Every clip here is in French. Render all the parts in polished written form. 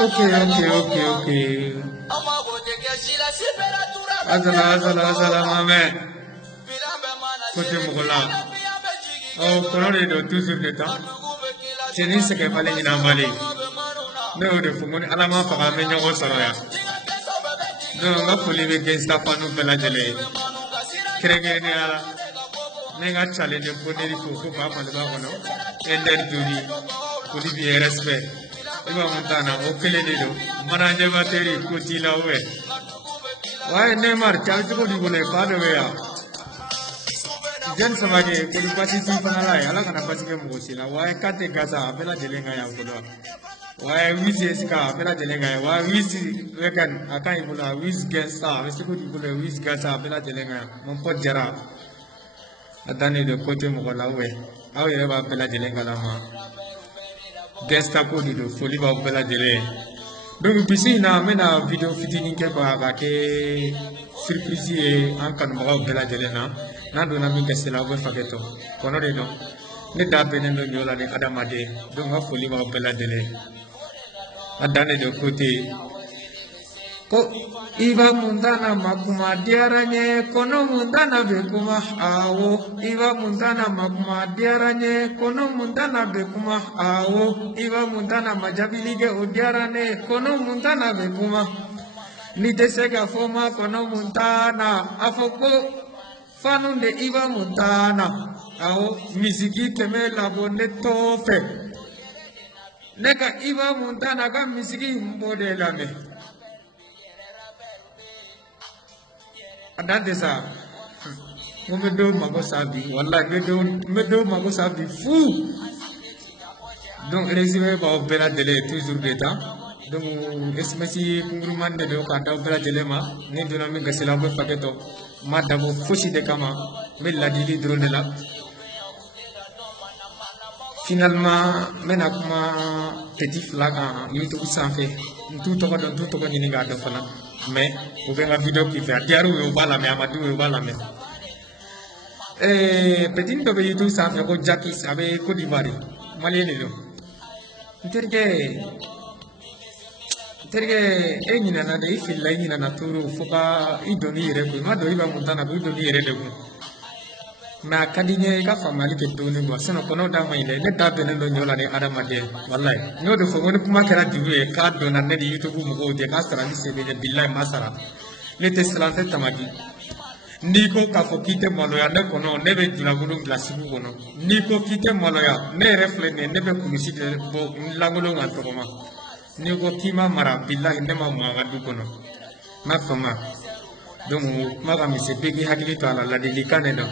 Ok. Azala, maman. Côté Mogola. Oh, colonne de toujours de temps. C'est ni ce que fallait y emballer. Mais de Fumoni, à la main, par un meilleur au Saraya. Non, on va pouvoir que ça pas nous peladele. Créer Nenga challenge pour les faux pas mal barono. Ender Juni, pour lui respect. Iba Montana, au Kelenido, Mananja Bateri, Kutila Way. Why Neymar, Charles Bodibone, Padawea. Jen Samadi, Kulipati Fanala, Alakana Pasika Musila, why Kate Gaza, Bella Jelenga Yakuda. Why Wiziska, Bella Jelenga, why Wizi Regan, Akaimula, Wiz Gesta, Mr. Wiz Gaza, Bella Jelenga, Monpot Jara. Adani de côté Mogolawe, how you ever Bella Jelenga Lama. Gesta Kodi, Foliva Bella Jele. Donc, ici, na mena vidéo fitini ke ko agake surprise en kan mo Bella Jelena. Na do na mi kesela we faketo. Kono de no. Ne da benen no nyola de adamade. Donc, ha Foliva Bella Jele. Adani de côté. Ko iba mundana makuma diaranye kono mundana bekuma awo iba mundana makuma diaranye kono mundana bekuma awo iba mundana majabilige odiarane kono mundana bekuma nitesega foma kono mundana afoko fanunde iba mundana awo misiki keme labonde tofe neka iba mundana ka misiki modelame Adante ça, on me donne ma gosse à vie, voilà, me donne ma gosse à vie fou. Donc, résumé par Bella Dele, toujours des temps. Donc, espèce Kunguruman de Kanta Bella Delema, n'est de la même que c'est la bonne paqueto, Madame Fushi de Kama, mais la dili drone là. Finalement, maintenant, petit flag en YouTube sans fait, tout au Niniga de Fana. Mais vous avez une vidéo qui fait diarou et voilà mais amadou et voilà mais petit de YouTube ça fait que Jackie avec Côte d'Ivoire malien lo terge e ni na de filla ni na turu foka idoni re ko ma do iba montana do idoni re de ko na kadinye ka famali ke to ni bo seno kono da mai le ne da be ne lo nyola ni adama de wallahi no do fo ngoni kuma kera dibu e ka do na ne di YouTube mo ko de ka sara ni se be billahi masara ne te salante tamadi ni ko ka fo kite maloya ne kono ne be dula gulu glasibu kono ni ko kite maloya ne refle ne be kulusi de bo langolo ngal to ma ni ko kima mara billahi ne ma ma gadu kono ma fama donc ma ga mi se begi hakili to ala la delikane do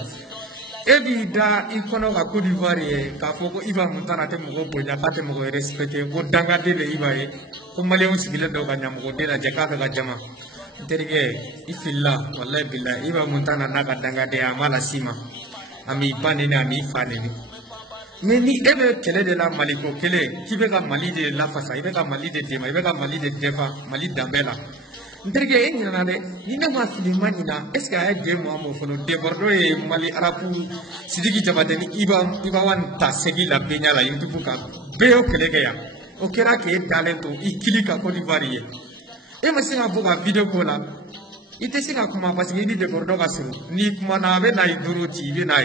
ebi da ikono ka Côte d'Ivoire ka foko iba mutana te mo bonya ka te mo respecte ko danga de iba e ko male on sigile do ka nyam ko de la jaka ka jama terige ifilla wallahi billahi iba mutana na ka danga de amala sima ami bani na mi fane ni mais ni ebe kele de la maliko kele ki be ka mali de la fasa ibe ka mali de tema ibe ka mali de defa mali dambela Ndrige e nyina de ni na ma filima nyina est ce que ay de mo mo fono de bordo e mali arabu sidiki jabate ni iba wan ta segi la benya la youtube ka be o kelege ya o kera ke talento ikili ka Côte d'Ivoire e ma singa boga video ko la ite singa kuma parce que ni de bordo ka suru ni kuma na be na iduro ti be na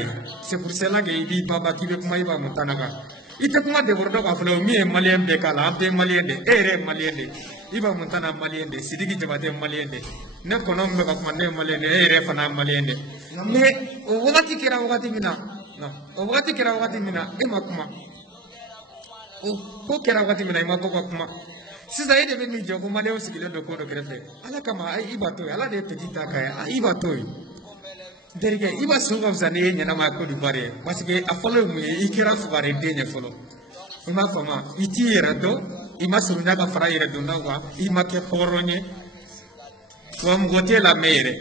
c'est pour cela que di baba ki be kuma iba mutanaka ite kuma de bordo ka flo mi e malien be kala be malien de ere malien de iba montana malien de sidiki jabate malien de ne kono me ka kuma ne malien de ere fana malien de mais o wakati kira wakati mina no o wakati kira wakati mina e ma kuma o ko kira wakati mina e ma ko kuma sisa ide be mi jogo malien sigile do ko do krefe ala kama ai iba to ala de petita kaya iba to derige iba sunga zane nyana ma ko dibare parce que a folo mu ikira fugare de ne folo ima fama iti yerado ima surunya ka fara yere dunda wa ima ke horonye wa mgote la mere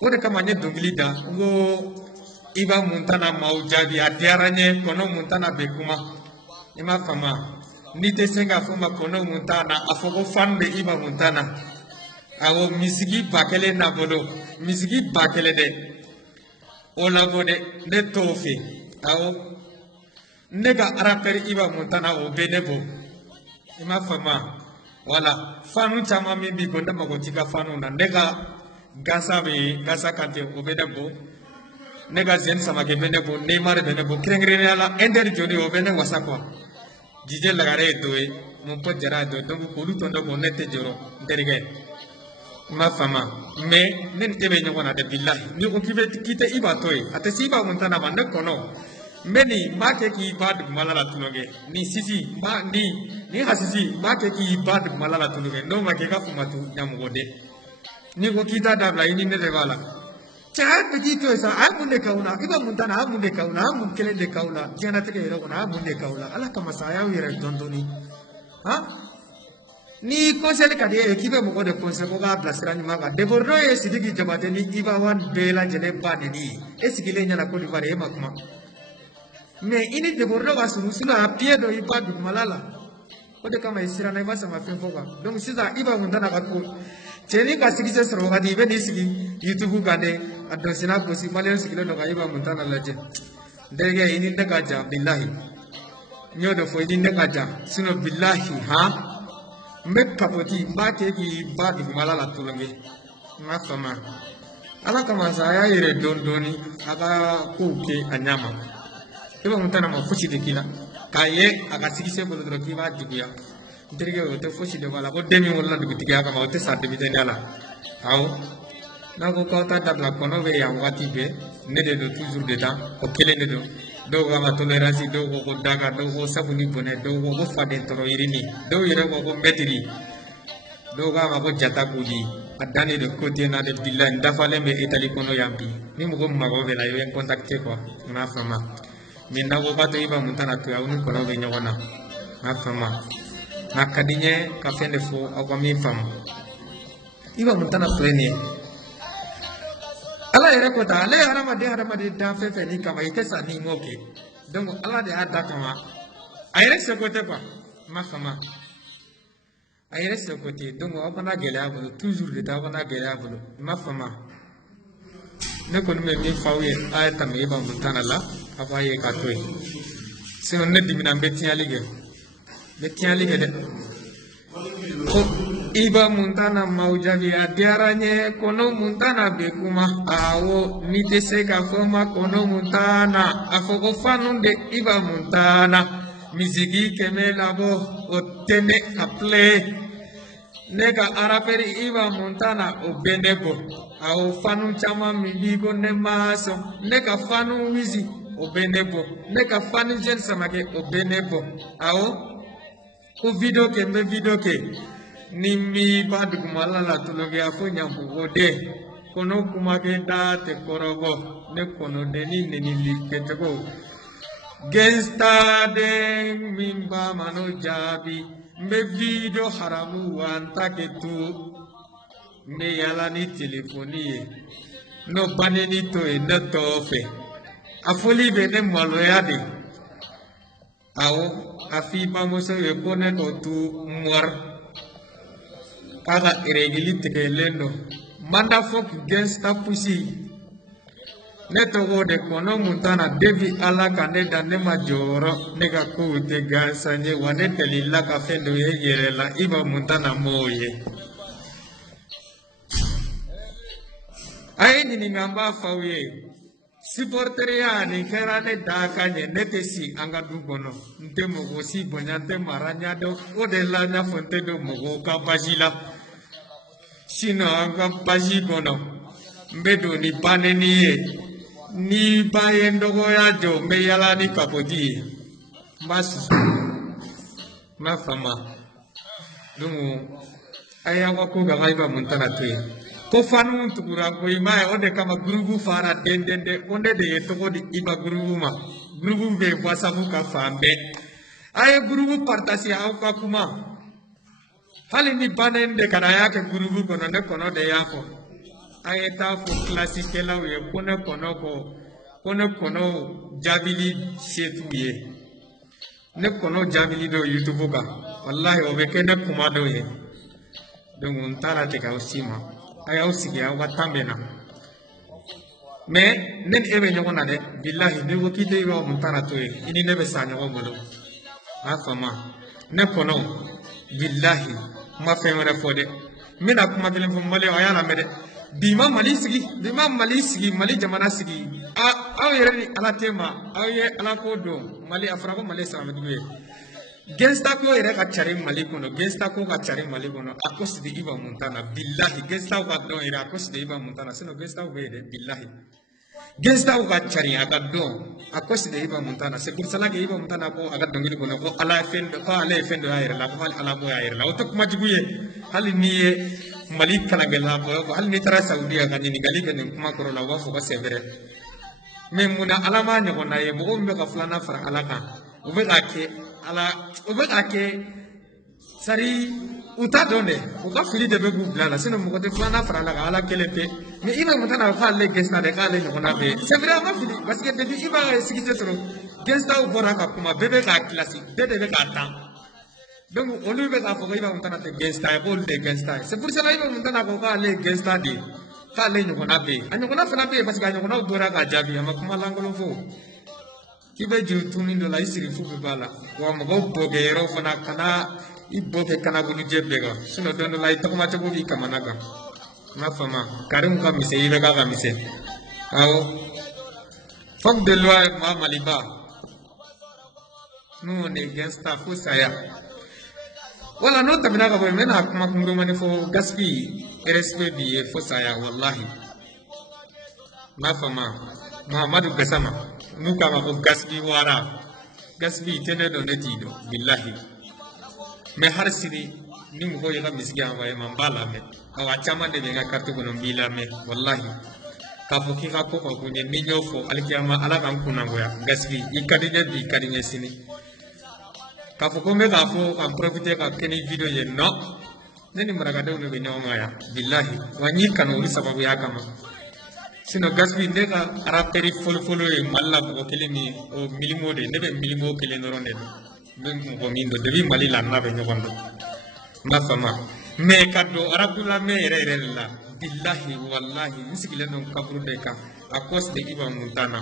o de kama nye dongilida wo iba muntana maujabi atiaranye kono muntana bekuma ima fama ni te senga fuma kono muntana afoko fambe iba muntana awo misigi bakele na bodo misigi bakele de o la bode ne tofe awo nega araperi iba muntana o benebo ima fama Wala fanu chama min bi ko ndama ko tika fanu na nega gasa kante o bedebo nega zen sama ke benebo Neymar benebo krengre ala ender joni o bene wasa ko jije lagare doe mon po jara do donc ko lu tondo ko nete joro derige ma fama me nen tebe nyona de billahi ni ko kibe kite iba toy ate siba montana ba ne kono meni make ki bad malala tunoge ni sisi ba ni hasisi make ki bad malala tunoge no make ka fumatu nyamugode ni ko kita dabla ini ne de bala cha petit to sa amunde kauna iba montana amunde kauna amun kele de kauna jana te ke ro na amunde kauna ala kama saya wira dondoni ha ni conseil ka de kibe mo de conseil ko ga plasera ni maga de bordo e sidigi jabate ni iba wan bela jene ba de ni e sigile nyana ko di bare makuma me ini de bordo ga sulu a piedo iba du malala ko de kama isira na iba sama fenfoka donc siza iba mundana ka ko cheni ka sigise sro ga di be ni sigi youtube ga de adosina ko si malen sigile do ga iba mundana laje dege ini de ga ja billahi nyodo fo ini de ga ja sino billahi ha me papoti ba ke ki ba di malala tulunge ma fama ala kama saya ire dondoni aga ko ke anyama eba mutana ma fushi de kila kaye aga sigise bolo dro ki ba diguya dirge o te fushi de wala ko demi wala de bitiga kama o te sa de bitene ala aw na ko ko ta dabla kono be ya wati be ne de do toujours de temps o kele ne do do ga tolérance do ko daga do ko sabuni bone do ko fade toro irini do yere ko metiri do ga ko jata kudi adani de côté na de billah ndafale me itali kono yambi ni mo ko mago be la yo en contacter quoi na fama min na ko bato iba mutana to ya unu kono be nyona na fama na kadinye ka fende fo akwa mi fam iba mutana plenie Allah yɛrɛ ko ta ale hadamaden dan fɛn fɛn ni kama i kɛ sa ni m'o kɛ donc ala de y'a da kama a yɛrɛ seko tɛ quoi ma fama a yɛrɛ seko tɛ donc aw fana gɛlɛya bolo toujours de taa aw fana gɛlɛya bolo ma fama ne kɔni bɛ min f'aw ye a ye tɛmɛ i ba mun tana la a b'a ye k'a to yen sinon ne dimina n bɛ tiɲɛli kɛ dɛ ko iba muntana maujabi adiaranye kono muntana bekuma awo nite seka foma kono muntana afoko fanunde iba muntana mizigi keme labo otene aple nega araperi iba muntana obenebo awo fanu chama mibigo ne maso nega fanu wizi obenebo nega fanu jen samake obenebo awo ko video ke ni mi badu malala tuloge afonya ngode kono kuma ke da te korogo ne kono deni neni liketego gesta de mimba mano jabi me video haramu wanta ke tu me yala ni telefoni no baneni to e na tofe afoli be ne maloya de awo afi pamoso e kone to tu muar kada irregili tegelendo manda fok gangsta pusi neto de kono muntana devi ala kaneda ne majoro nega ko te gansanye wane telila ka fendo yerela iba muntana moye ai ni ngamba fawe supporteria ni kerane dakanye netesi anga dugono ntemo gosi bonyante maranya do odela nya fonte do mogo ka bajila sino anga baji gono mbedo ni paneni ni bayendo goyajo meyala ni kapodi mas ma fama dungu aya wako ga gaiba muntana tuye ko fanu tukura ko ima ode kama grupu fara dendende onde de to di iba grupu ma grupu be wasabu ka fambe ay grupu partasi aw ka kuma hali ni banende kana yake grupu kono ne kono de yako ay ta fo classique la we kono kono jabili setuye ne kono jabili do youtube ka wallahi o be kene kuma do ye donc on tara te ka osima aya usigi ya watambena me nen ebe nyona de billahi ne wo kite yo muntana to e ini ne be sa nyawo bolo afama ne kono billahi ma fɛn wɛrɛ fɔ dɛ n bɛna kuma kelen fɔ mali a y'a lamɛn dɛ bi ma mali sigi mali jamana sigi aw yɛrɛ ni ala tɛ ma aw ye ala ko dɔn mali a fɔra ko mali ye samatigiw ye gangsta ko yɛrɛ ka cari mali kɔnɔ gangsta ko ka cari mali kɔnɔ a ko sidi iba muntana billahi gangsta ka dɔn yɛrɛ a ko sidi iba muntana sinon gangsta bɛ yen dɛ billahi gangsta ka cari a ka dɔn a ko sidi iba muntana c'est pour cela que iba muntana ko a ka dɔnkili kɔnɔ ko ala ye fɛn dɔ ko ale ye fɛn dɔ y'a yɛrɛ la ko hali ala b'o y'a yɛrɛ la o tɛ kuma jugu ye hali n'i ye mali kalankɛla bɔ hali n'i taara saudiya ka ɲininkali kɛ nin kuma kɔrɔ la u b'a fɔ ko c'est vrai mais mun na ala m'a ɲɔgɔnna ye mɔgɔ min bɛ ka filanan fara ala kan u bɛ k'a kɛ u bɛ k'a kɛ sari u t'a dɔn dɛ u ka fili de bɛ k'u bila la sinon mɔgɔ tɛ filanan fara la ka ala kelen pe mais i b'a fɔ tana k'ale gangsta de k'ale ɲɔgɔnna bɛ yen c'est vrai an ma fili parce que depuis i b'a sigi tɛ sɔrɔ gangstaw bɔra ka kuma bɛɛ bɛ k'a kilasi bɛɛ de bɛ k'a tan donc olu bɛ k'a fɔ ko i b'a fɔ tana tɛ gangsta ye k'olu tɛ gangsta ye c'est pour cela i b'a fɔ tana ko k'ale gangsta de ye k'ale ɲɔgɔnna bɛ yen a ɲɔgɔnna fana bɛ yen parce que a ɲɔgɔnnaw bɔra k'a jaabi a ma kuma lankolon fɔ k'i bɛ juru tuni dɔ la i siri fu bɛ b'a la wa mɔgɔw bɔkɛ yɔrɔ fana kana i bɔkɛ kanabugujɛ bɛɛ kan sinon don dɔ la i tɔgɔmacogo b'i kamana kan n m'a faamu karimu ka misɛn i bɛ k'a ka misɛn awɔ faute de loi ma maliba nous on est gangsta fo saya wala n'o tɛmɛna ka bɔ yen n bɛna kuma kunkurumani fɔ gaspille respect b'i ye fo saya wallahi n m'a faamu Muhammadu Gassama n'u k'a ma ko gaspille wara gaspille tɛ ne dɔn ne t'i dɔn billahi mais hali sini ni mɔgɔw ye ka misigi envoyé ma n b'a lamɛn awɔ a caman de bɛ n ka carte kɔnɔ n b'i lamɛn wallahi k'a fɔ k'i ka ko ka ko n ye ni n y'o fɔ alikiyama ala k'an kunnangoya gaspille i ka di ne bi i ka di n ye sini k'a fɔ ko n bɛ k'a fɔ ka profiter ka kɛ ni video ye non ne ni marakadenw de bɛ ɲɔgɔn kan yan billahi wa n y'i kanu olu sababuya kama sinon gaspille ne ka rapɛri fɔlɔfɔlɔ ye mali la mɔgɔ kelen min ye o milimo de ne bɛ milimo kelen dɔrɔn de dɔn n bɛ mɔgɔ min dɔn depuis mali la n'a bɛ ɲɔgɔn dɔn n b'a faamu mais ka don arabu lamɛn yɛrɛ yɛrɛ de la billahi wallahi n sigilen don kaburu de kan à cause de iba muntana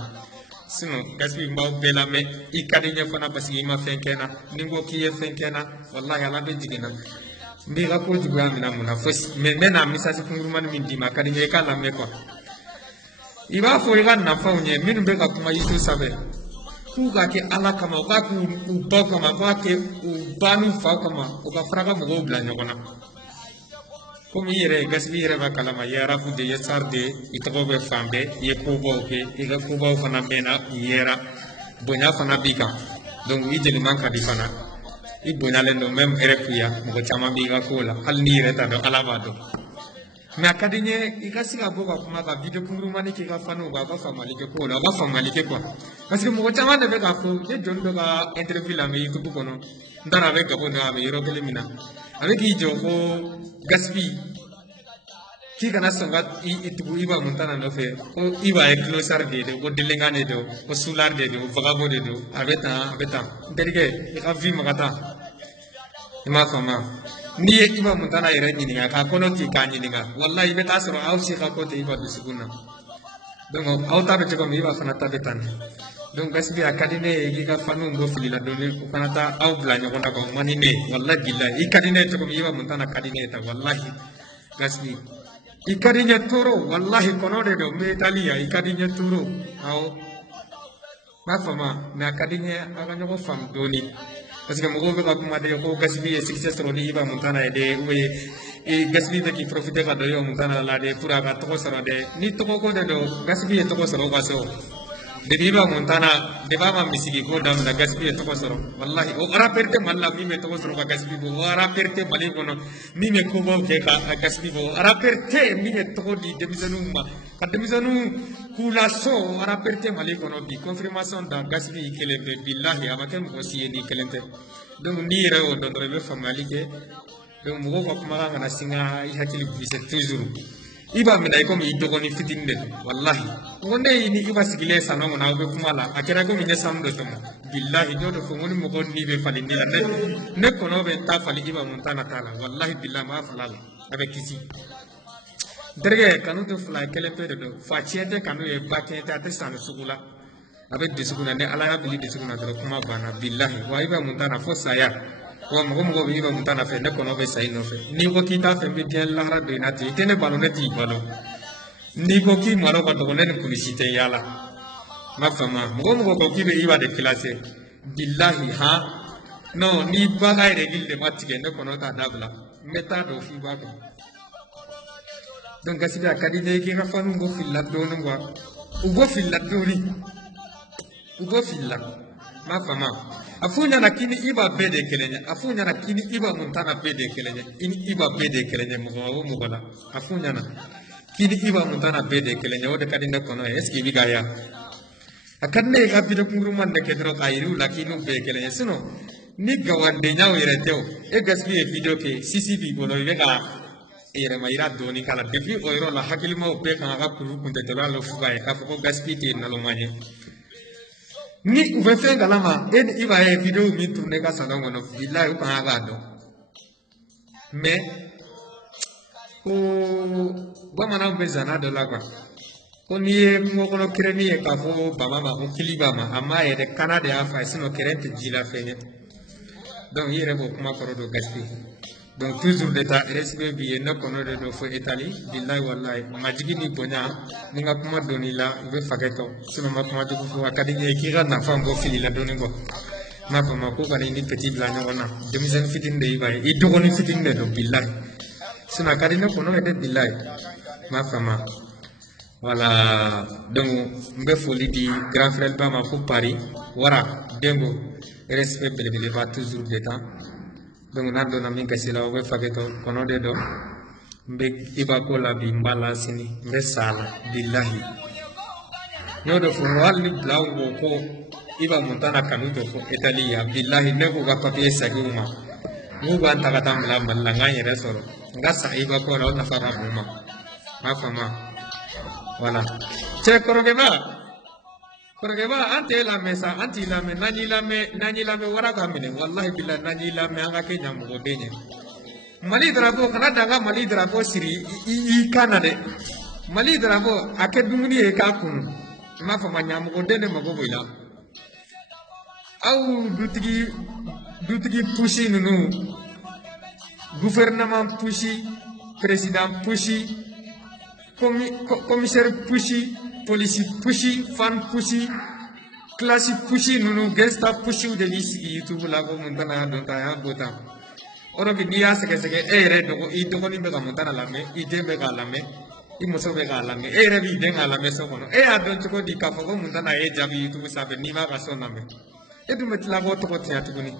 sinon gaspille n b'aw bɛɛ lamɛn i ka di n ye fana parce que i ma fɛn kɛ n na ni n ko k'i ye fɛn kɛ n na wallahi ala bɛ jigin n na n b'i ka ko juguya minɛ mun na fosi mais n bɛ na message kunkurumani min d'i ma a ka di n ye i k'a lamɛn quoi i b'a fɔ i ka nafanw ye minnu bɛ ka kuma youtube sanfɛ k'u ka kɛ ala kama u k'a k'u baw kama u k'a kɛ u ba n'u faw kama u ka fara ka mɔgɔw bila ɲɔgɔn na komi i yɛrɛ gaspille yɛrɛ b'a kalama i ye arabu de i ye sar de i tɔgɔ bɛ fan bɛɛ i ye kobaw kɛ i ka kobaw fana mɛnna i yera bonya fana b'i kan donc i jeliman ka di fana i bonyalen don même RFI mɔgɔ caman b'i ka ko la hali n'i yɛrɛ t'a dɔn ala b'a dɔn mais a ka di n ye i ka se ka bɔ ka kuma ka video kunkurumani k'i ka faniw kan a ka faamali kɛ ko la a ka faamali kɛ quoi parce que mɔgɔ caman de bɛ k'a fɔ n ye jɔn dɔ ka interview lamɛn youtube kɔnɔ n taara a bɛ gabon dɔn a bɛ yɔrɔ kelen min na a bɛ k'i jɔ ko gaspille k'i kana sɔn ka i tugu iba muntana nɔfɛ ko iba ye closar de don ko delenkan de don ko sular de don vagabo de don a bɛ tan a bɛ tan n terikɛ i ka vie ma ka taa i m'a faamu n'i ye iba muntana yɛrɛ ɲininka k'a kɔnɔ ten k'a ɲininka wallahi i bɛ taa sɔrɔ aw si ka ko tɛ iba dusukun na donc aw ta bɛ cogo min iba fana ta bɛ tan donc gaspille a ka di ne ye k'i ka faniw bɔ fili la dɔɔni u kana taa aw bila ɲɔgɔn na o man di ne ye wallahi billahi i ka di ne ye cogo min iba muntana ka di ne ye tan wallahi gaspille i ka di n ye toro wallahi kɔnɔ de don n bɛ taali yan i ka di n ye toro awɔ n b'a faamu mais a ka di n ye aw ka ɲɔgɔn faamu dɔɔni parce que mɔgɔw bɛ ka kuma de ko gaspille ye succès sɔrɔ ni iba muntana ye de ou bien gaspille bɛ k'i profiter ka don iba muntana la de pour a ka tɔgɔ sɔrɔ de ni tɔgɔ ko de don gaspille ye tɔgɔ sɔrɔ o ka so depuis iba muntana depuis a ma misigi ko daminɛ gaspille ye tɔgɔ sɔrɔ wallahi o rappeur tɛ mali la min bɛ tɔgɔ sɔrɔ ka gaspille bɔ o rappeur tɛ mali kɔnɔ min bɛ kobaw kɛ ka gaspille bɔ rappeur tɛ min bɛ tɔgɔ di denmisɛnninw ma ka denmisɛnninw k'u lasɔn rappeur tɛ mali kɔnɔ bi confirmation da gaspille kelen bɛ billahi a ma kɛ mɔgɔ si ye ni kelen tɛ donc n'i yɛrɛ y'o dɔn dɔrɔn i bɛ faamuyali kɛ donc mɔgɔw ka kumakan kana singa i hakili bise toujours i b'a minɛ i komi i dɔgɔnin fitinin de don wallahi n ko ne ye ni i ba sigilen salon kɔnɔ aw bɛ kuma la a kɛra komi n ye sanu dɔ tɔmɔ billahi dɔw de fɔ n ko ni mɔgɔ ni bɛ falen ne la ne kɔnɔ bɛ taa fali iba muntana t'a la wallahi billahi n b'a fala la a bɛ kisi n terikɛ kanu tɛ fila ye kelen pe de don fa tiɲɛ tɛ kanu ye ba tiɲɛ tɛ a tɛ san sugu la a bɛ dusukun na ni ala y'a bili dusukun na dɔrɔn kuma banna billahi wa iba muntana fo saya wa mo bi ba mutana fe ne kono be sai no fe ni ko kita fe bi dian la ra de na ti tene balo ne ti balo ni ko ki maro ko to ne publicité yala ma fama mo ko ki be iba de classe billahi ha no ni ba ga re gilde matige ne kono ta dabla meta do fi ba ko donc gasibi akadi de ki ga fanu go filla do no wa ugo filla do ni ugo filla ma fama afunya na kini iba bede kelenya afunya na kini iba muntana bede kelenya ini iba bede kelenya mo bala afunya na kini iba muntana bede kelenya o de kadinda kono eski biga ya akanne ga bido kunguruman de kedro kairu lakinu be kelenya sino ni gawande nyawo yereteo e gasbi e video ke CCTV bono yega ere mayira doni kala depuis oiro la hakilimo be kan ga kuru kunte tela lo fuga e ka fo gasbi te na lo manye ni uve fenga lama en iba e video mi tourner ga salon wono billahi u kan ga do mais o ba mana be zana de la kwa ko ni e mo kono kreni e ka fo ba mama o kiliba ma amma e de canada afa sino kerente jila fenye donc yere bo kuma koro do gaspi donc toujours l'état respect bi na kono de do fo Italie billahi wallahi majigi ni bonya ni nga kuma doni la be fageto sino ma kuma do fo akadi ni ki ga na fam bo fili la doni go ma ko ma ko ka ni petit bla no na demi-jeune fitin de ibai i do ni fitin de do billahi sino akadi no kono de billahi ma fama voilà donc mbe foli di grand frère ba ma fo Paris wara dengo respect bele ba toujours l'état donc nando na min kasila o fageto kono de do mbe iba ko la bi mbala sini mbe sala billahi no do fo walni blawo ko iba montana kanu do fo italia billahi ne ko ga papier saguma mu ba ta kata mbala mbala ngani resoro ngasa iba ko ro na fara buma ma fama voilà che koroge ba ante la mesa anti la me nani la me wara ka mine wallahi billahi nani la me anga ke nyamu go denye mali drapo kana daga mali drapo siri i kana de mali drapo ake dumuni e ka kun ma fa nyamu go dene mago boila au dutigi pushi nunu gouvernement pushi président pushi commissaire pushi police pushi fan pushi classe pushi nunu gesta pushi de lisi YouTube la go montana don ta ya bota oro bi dia seke re do i do ni be ga montana la me i de be ga la me i muso be ga la me re bi de ga la me so kono a don ko di ka fo go montana e jabi YouTube sa be ni ma ga so na me e du met la go to ko tiya to ni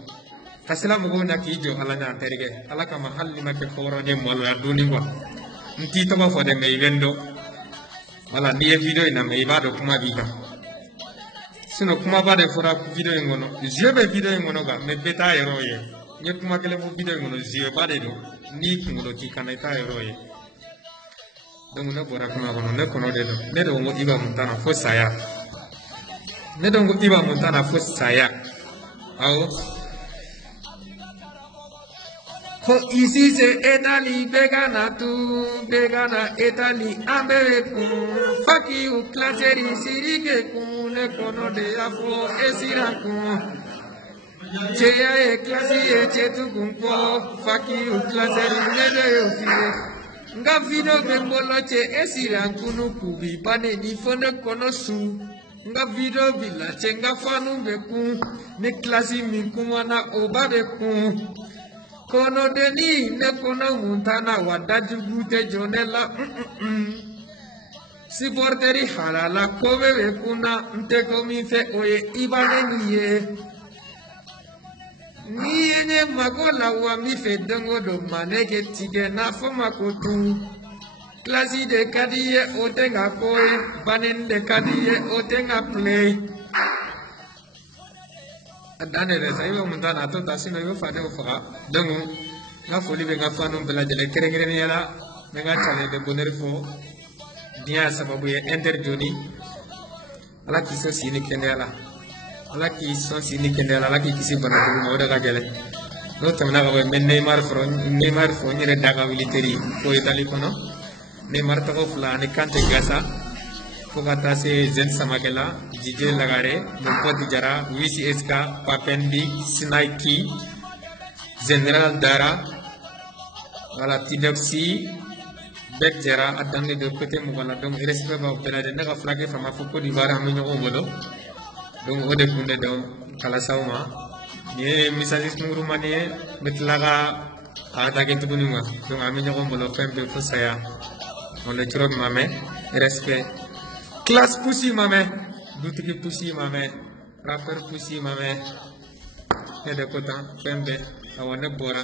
kasila mo go na ki jo ala nya terige ala kama halli ma ke khoro ne mo la do ni ko nti to ba fo de me vendo wala ni e video ina me ibado kuma biga sino kuma ba de fora video ngono je be video ngono ga me beta yero ye ni kuma kele mo video ngono je ba de do ni kungo ki kana ta yero ye donc ne bora kuma ngono ne kono de do ne do ngo iba montana fo saya ne do ngo iba montana fo saya aw ko isi se etali vegana etali ambe ku faki u klaseri sirike ku ne kono de afo esira ku cheya e klasi e chetu kumpo faki u klaseri ne de ofie nga video bembolo che esira kunu kubi bane ni fone kono su nga video bila che nga fanu be ku ne klasi min kumana obabe ku kono deni ne kono montana wadaju gute jonela si porteri halala kobe be kuna nte komi fe oye ibane niye magola wa mi fe dongo do maneke tige na foma kotu klasi de kadiye otenga koe banen de kadiye otenga play adane le sai mo montana to tasino yo fa de fa dongo nga foli be nga fanu bela jele kerengere ni yala me nga chale de bonheur fo dia sababu ye interdoni ala ki so sini kendela ala ki so sini kendela ala ki kisi bana ko mo daga jele no tamna ga be Neymar fo ni re daga military ko Italy kono Neymar to fla ni kante gasa ko kata se zen samakela jije lagare mo poti jara wisi eska papendi snaiki Général Dara, voilà, Tidoxi, Bet Jera, attendez de côté Mougala, donc respect va opérer de Naga Flague, Fama Foucault, d'Ivara, Mignon Obolo, donc au découvre de Kalasauma, Ye Missasis Murumani, Metlaga, Ardaget Bunuma, donc Amignon Obolo, Fembe Fosaya, on est trop mamé, respect. Classe Poussi mamé, Doutiki Poussi mamé, Rapper Poussi mamé, et de Cotan, Fembe. Awane bora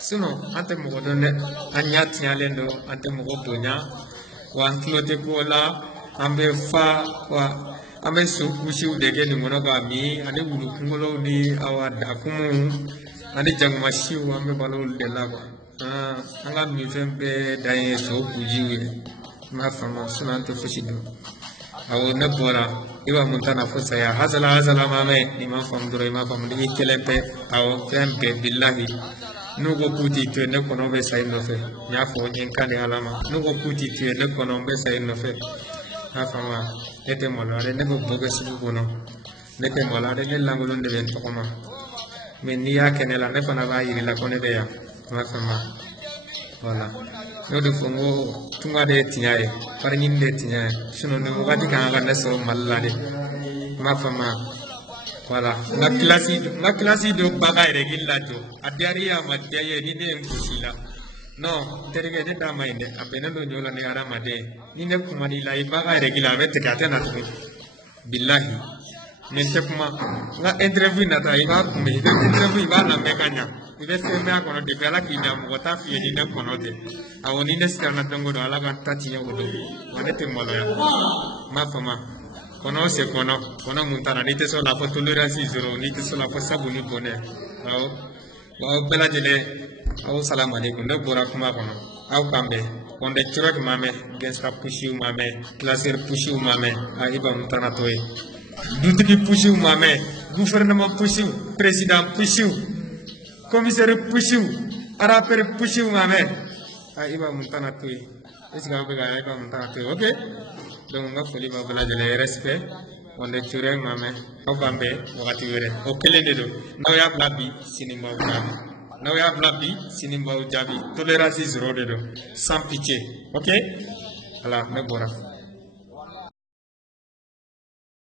sinon ante mogo donne anya tialendo ante mogo bonya wa antlote kola ambe fa wa ambe so kushi udege ni monoga mi ane wulu kungolo ni awada kumu ane jangma shiu ambe balo de laba anga mi fembe daye so kujiwe ma fama sinon ante fushido awone bora iba muntana fosa ya hazala mame ni ma fam duro ma fam ni kelepe aw fembe billahi nugo kuti to ne kono be say no fe nya fo nyen kane alama nugo kuti to ne kono be say no fe ha fama ete molare ne go boga sibu kono ne te molare ne langolo de ben tokoma men ni ya kene la ne fana ba yiri la kone be ya ma fama voilà no de fongo tunga de tiñaye par ñin de tiñaye sino no wati kan ga neso mallade ma fama voilà na classe do bagay gillato adariya ma deye ni de mfusila no terege de da mayne apena do nyola ne ara made ni ne kuma ni lai bagay gilla be tekate na tu billahi ne te kuma na interview na ta iba kuma interview iba na mekanya ibe se me akono de bela ki na mo ta fi ni ne kono de awoni ne sta na dongo do ala ga tati ya odo wane te molo ya ma fama kono se kono muntana ni te so la tolérance zéro ni te so la sabu ni bonne waaw bela jele aw salam alaikum de bora kuma kono aw kambe on de chirok mame gesta pushiu mame classer pushiu mame a iba muntana toy dutiki pushiu mame gouvernement pushiu président pushiu commissaire pushiu rapper pushiu mame a iba muntana toy isga be ga iba muntana toy okay donc nga foli ba bala jele respect on est turé mame o bambe wakati were o kelende do no ya blabi sinimba ujabi no ya blabi sinimba ujabi tolérance zéro de do sans pitié ok voilà me bora